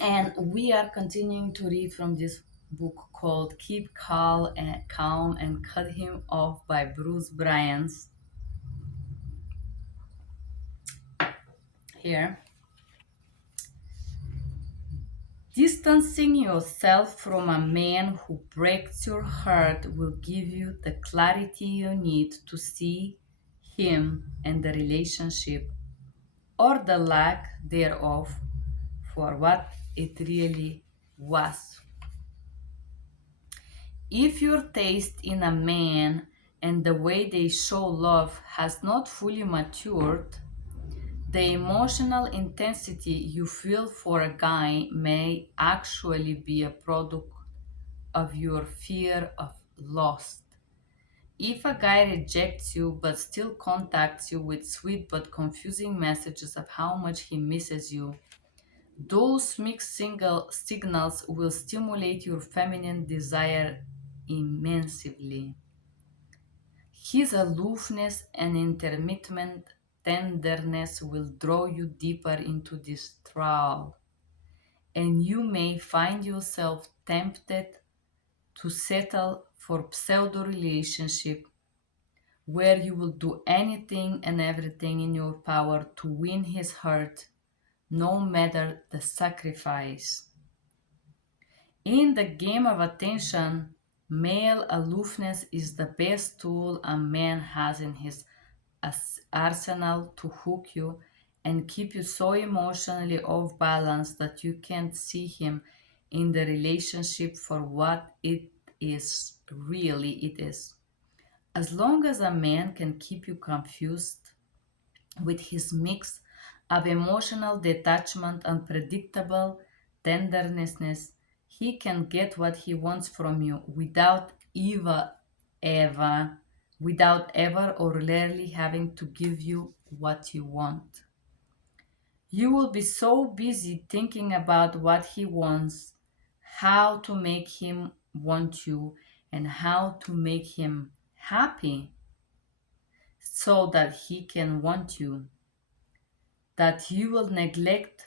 And we are continuing to read from this book called Keep Calm and Cut Him Off by Bruce Bryans here. Distancing yourself from a man who breaks your heart will give you the clarity you need to see him and the relationship, or the lack thereof, for what it really was. If your taste in a man and the way they show love has not fully matured, the emotional intensity you feel for a guy may actually be a product of your fear of loss. If a guy rejects you but still contacts you with sweet but confusing messages of how much he misses you, those mixed signals will stimulate your feminine desire immensely. His aloofness and intermittent tenderness will draw you deeper into this thrall, and you may find yourself tempted to settle for pseudo relationship where you will do anything and everything in your power to win his heart, no matter the sacrifice. In the game of attention, male aloofness is the best tool a man has in his arsenal to hook you and keep you so emotionally off balance that you can't see him in the relationship for what it is. As long as a man can keep you confused with his mix of emotional detachment and predictable tenderness, he can get what he wants from you ever, without ever or rarely having to give you what you want. You will be so busy thinking about what he wants, how to make him want you, and how to make him happy so that he can want you, that you will neglect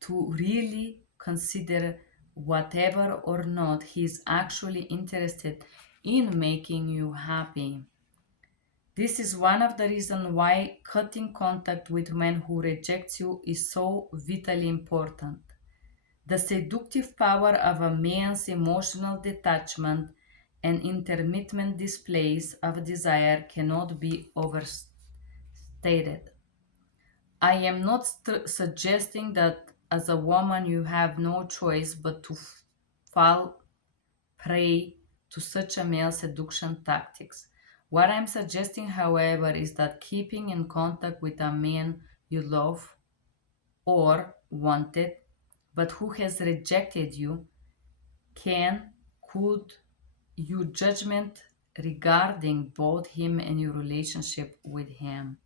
to really consider whatever or not he is actually interested in making you happy. This is one of the reasons why cutting contact with men who reject you is so vitally important. The seductive power of a man's emotional detachment and intermittent displays of desire cannot be overstated. I am not suggesting that as a woman you have no choice but to fall prey to such a male seduction tactics. What I'm suggesting, however, is that keeping in contact with a man you love or wanted, but who has rejected you, could you judgment regarding both him and your relationship with him.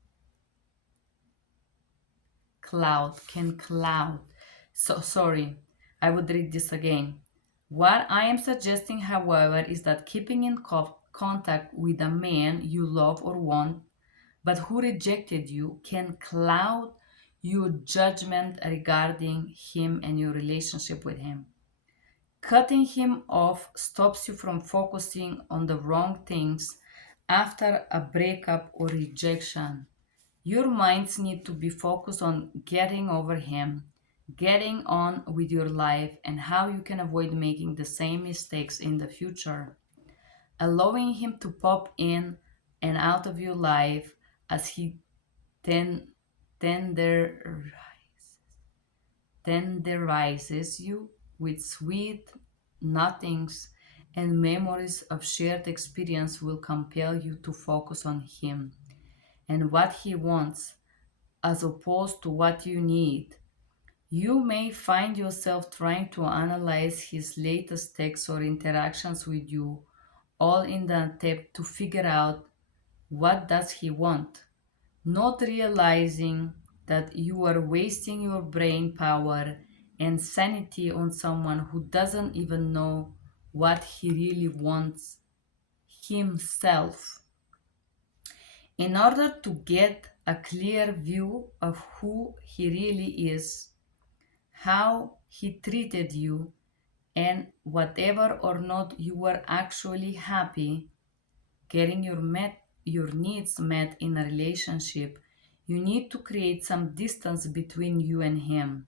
Cloud. So sorry, I would read this again. What I am suggesting, however, is that keeping in contact with a man you love or want, but who rejected you, can cloud your judgment regarding him and your relationship with him. Cutting him off stops you from focusing on the wrong things after a breakup or rejection. Your minds need to be focused on getting over him, getting on with your life, and how you can avoid making the same mistakes in the future. Allowing him to pop in and out of your life as he ten- tender tenderizes you with sweet nothings and memories of shared experience will compel you to focus on him and what he wants as opposed to what you need. You may find yourself trying to analyze his latest texts or interactions with you, all in the attempt to figure out what does he want, not realizing that you are wasting your brain power and sanity on someone who doesn't even know what he really wants himself. In order to get a clear view of who he really is, how he treated you, and whatever or not you were actually happy getting your needs met in a relationship, you need to create some distance between you and him.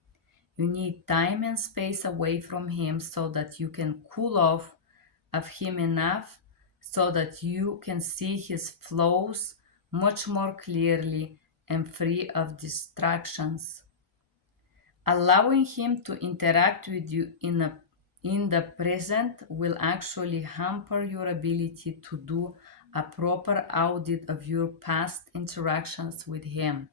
You need time and space away from him so that you can cool off of him enough so that you can see his flaws much more clearly and free of distractions. Allowing him to interact with you in the present will actually hamper your ability to do a proper audit of your past interactions with him.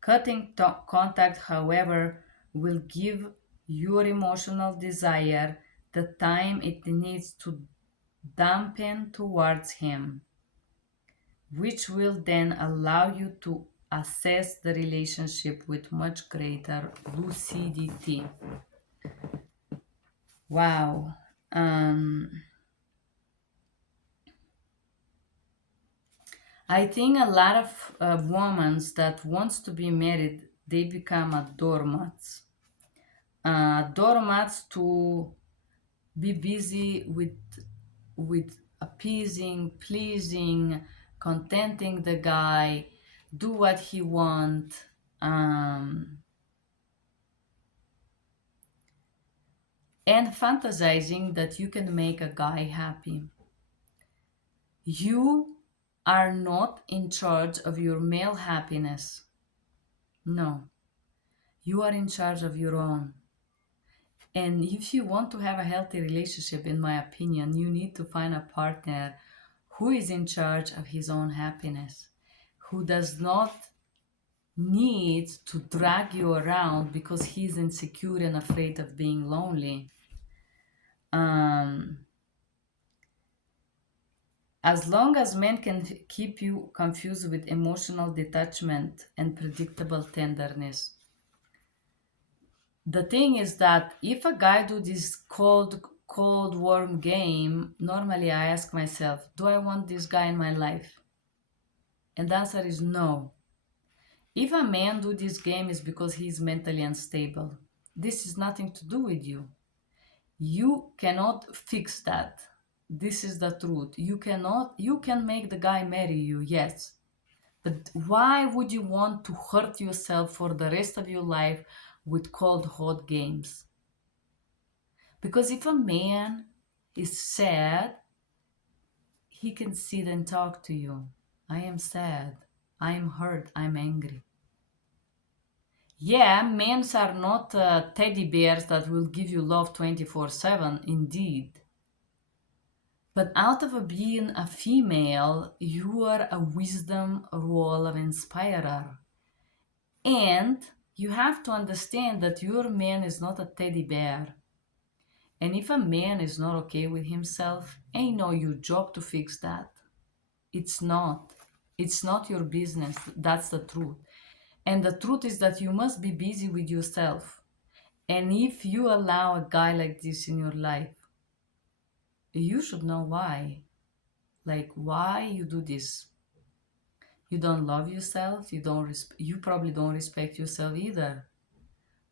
Cutting contact, however, will give your emotional desire the time it needs to dampen towards him, which will then allow you to assess the relationship with much greater lucidity. Wow. Um, I think a lot of women that wants to be married, they become a doormats. Doormats to be busy with appeasing, pleasing, contenting the guy, do what he want, um, and fantasizing that you can make a guy happy. You are not in charge of your male happiness. No, you are in charge of your own. And if you want to have a healthy relationship, in my opinion, you need to find a partner who is in charge of his own happiness, who does not need to drag you around because he's insecure and afraid of being lonely. Um, as long as men can keep you confused with emotional detachment and predictable tenderness. The thing is that if a guy do this cold warm game, normally I ask myself, do I want this guy in my life? And the answer is no. If a man do this game is because he's mentally unstable. This is nothing to do with you. You cannot fix that. This is the truth. You can make the guy marry you, yes. But why would you want to hurt yourself for the rest of your life with cold hot games? Because if a man is sad, he can sit and talk to you. I am sad. I am hurt. I'm angry. Yeah, men are not teddy bears that will give you love 24/7, indeed. But out of being a female, you are a wisdom role of inspirer. And you have to understand that your man is not a teddy bear. And if a man is not okay with himself, ain't no your job to fix that. It's not. It's not your business. That's the truth. And the truth is that you must be busy with yourself. And if you allow a guy like this in your life, you should know why. Like why you do this. You don't love yourself. You probably don't respect yourself either.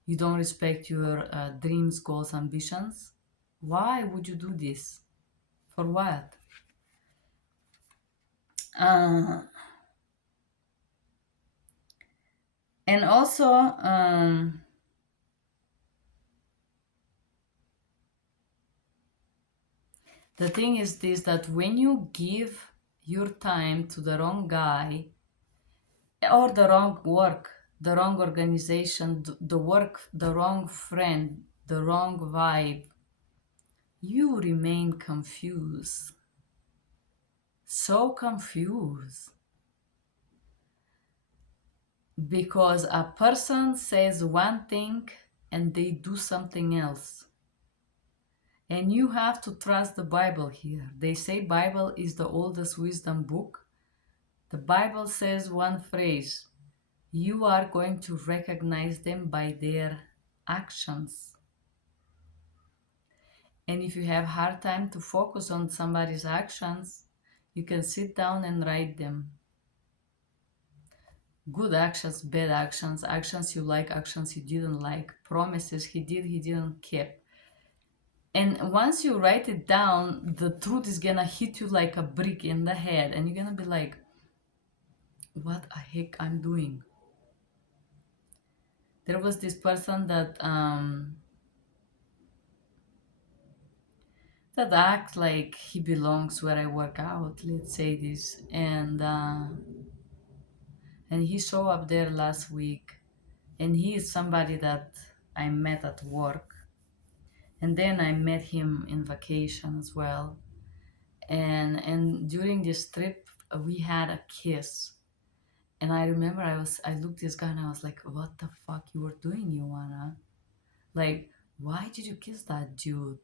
You don't respect your dreams, goals, ambitions. Why would you do this? For what? Uh, and also, the thing is this that when you give your time to the wrong guy or the wrong work, the wrong organization, the work, the wrong friend, the wrong vibe, you remain confused. So confused. Because a person says one thing and they do something else. And you have to trust the Bible here. They say Bible is the oldest wisdom book. The Bible says one phrase. You are going to recognize them by their actions. And if you have hard time to focus on somebody's actions, you can sit down and write them. Good actions, bad actions, actions you like, actions you didn't like, promises he did, he didn't keep. And once you write it down, the truth is gonna hit you like a brick in the head, and you're gonna be like, what a heck I'm doing. There was this person that acts like he belongs where I work out, let's say this, and he showed up there last week, and he is somebody that I met at work, and then I met him in vacation as well, and during this trip we had a kiss. And I remember I looked this guy and I was like, what the fuck you were doing, Joanna? Like, why did you kiss that dude?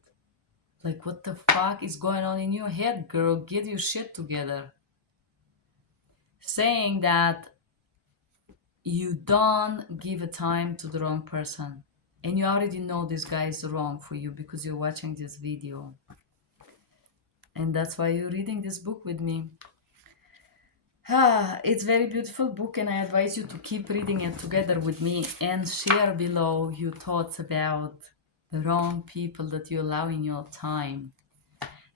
Like, what the fuck is going on in your head, girl? Get your shit together. Saying that you don't give a time to the wrong person. And you already know this guy is wrong for you because you're watching this video. And that's why you're reading this book with me. It's very beautiful book, and I advise you to keep reading it together with me and share below your thoughts about the wrong people that you allow in your time.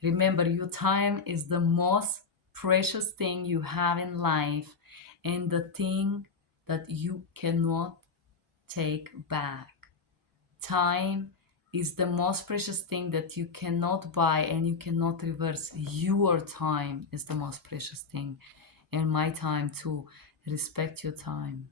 Remember, your time is the most precious thing you have in life, and the thing that you cannot take back. Time is the most precious thing that you cannot buy and you cannot reverse. Your time is the most precious thing, and my time too. Respect your time.